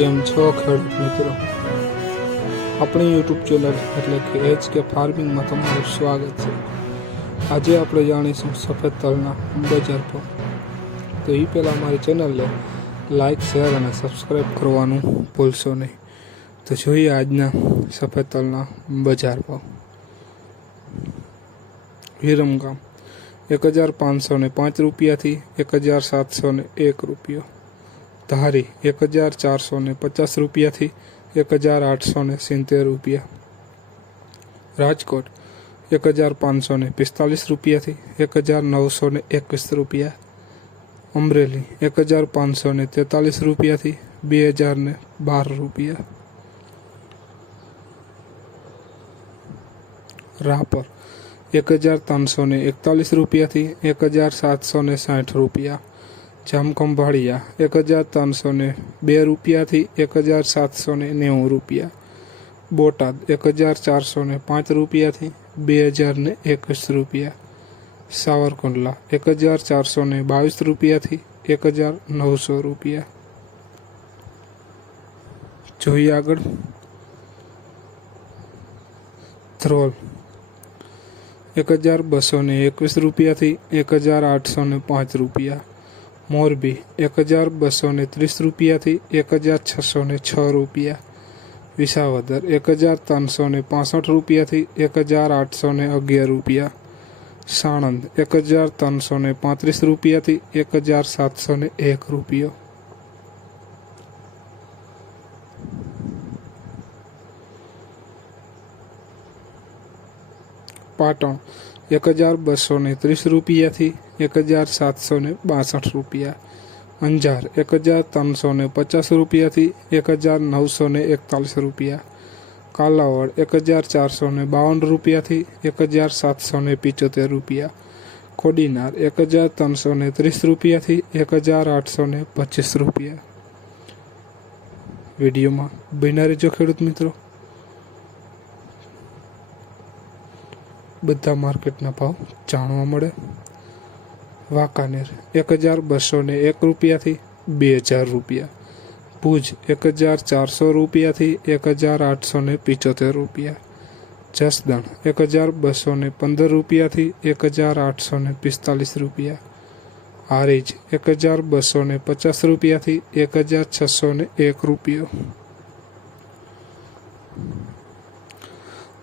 કેમ છો, ખેડૂત મિત્રો? આપણી યુટ્યુબ ચેનલ એટલે કે એચ કે ફાર્મિંગમાં તમારું સ્વાગત છે. આજે આપણે જાણીશું સફેદ તલના બજાર પર તો એ પહેલાં મારી ચેનલને લાઈક, શેર અને સબસ્ક્રાઈબ કરવાનું ભૂલશો નહીં. તો જોઈએ આજના સફેદ તલના બજાર પર વિરમગામ, એક હજાર પાંચસો પાંચ રૂપિયાથી એક હજાર સાતસો એક રૂપિયો. ધારી એક હજાર ચારસો ને પચાસ રૂપિયાથી એક હજાર આઠસો ને સિત્તેર રૂપિયા રાજકોટ એક હજાર પાંચસો ને પિસ્તાલીસ રૂપિયાથી એક હજાર નવસો ને એકવીસ રૂપિયા અમરેલી એક હજાર પાંચસો ને તેતાલીસ રૂપિયાથી બે હજાર ને બાર રૂપિયા રાપર એક હજાર ત્રણસો ને એકતાલીસ રૂપિયાથી એક હજાર સાતસો ને સાઠ રૂપિયા જામખંભાળિયા એક હજાર ત્રણસો ને બે રૂપિયાથી એક હજાર સાતસો ને નેવું રૂપિયા બોટાદ એક હજાર ચારસો ને પાંચ રૂપિયાથી બે હજાર ને એકવીસ રૂપિયા સાવરકુંડલા એક હજાર ચારસો ને બાવીસ રૂપિયાથી એક હજાર નવસો રૂપિયા જોઈએ આગળ ધ્રોલ એક હજાર બસો ને એકવીસ રૂપિયાથી એક હજાર આઠસો ને પાંચ રૂપિયા મોરબી એક હજાર બસો ને ત્રીસ રૂપિયાથી એક હજાર છસો ને છ રૂપિયા વિસાવદર એક હજાર ત્રણસો ને પાસઠ રૂપિયાથી એક હજાર આઠસો ને અગિયાર રૂપિયા સાણંદ એક હજાર ત્રણસો ને પાંત્રીસ રૂપિયાથી એક હજાર સાતસો ને એક રૂપિયો પાટણ એક હજાર બસો ને ત્રીસ રૂપિયાથી એક હજાર સાતસો ને બાસઠ રૂપિયા. અંજાર, એક હજાર ત્રણસો ને પચાસ રૂપિયાથી એક હજાર નવસો ને એકતાલીસ રૂપિયા. કાલાવડ, એક હજાર ચારસો ને બાવન રૂપિયાથી એક હજાર સાતસો ને પિચોતેર રૂપિયા. કોડીનાર એક હજાર ત્રણસો ને ત્રીસ રૂપિયાથી એક હજાર આઠસો ને પચીસ રૂપિયા. વિડીયોમાં બન્યા રહેજો ખેડૂત મિત્રો. બધા માર્કેટના ભાવ જાણવા મળે. વાંકાનેર એક હજાર બસો ને એક રૂપિયાથી બે હજાર રૂપિયા. ભુજ એક હજાર ચારસો રૂપિયાથી એક હજાર આઠસો ને પિચોતેર રૂપિયા. જસદણ એક હજાર બસો ને પંદર રૂપિયાથી એક હજાર આઠસો ને પિસ્તાલીસ રૂપિયા. હારીજ એક હજાર બસો ને પચાસ રૂપિયાથી એક હજાર છસો ને એક રૂપિયો.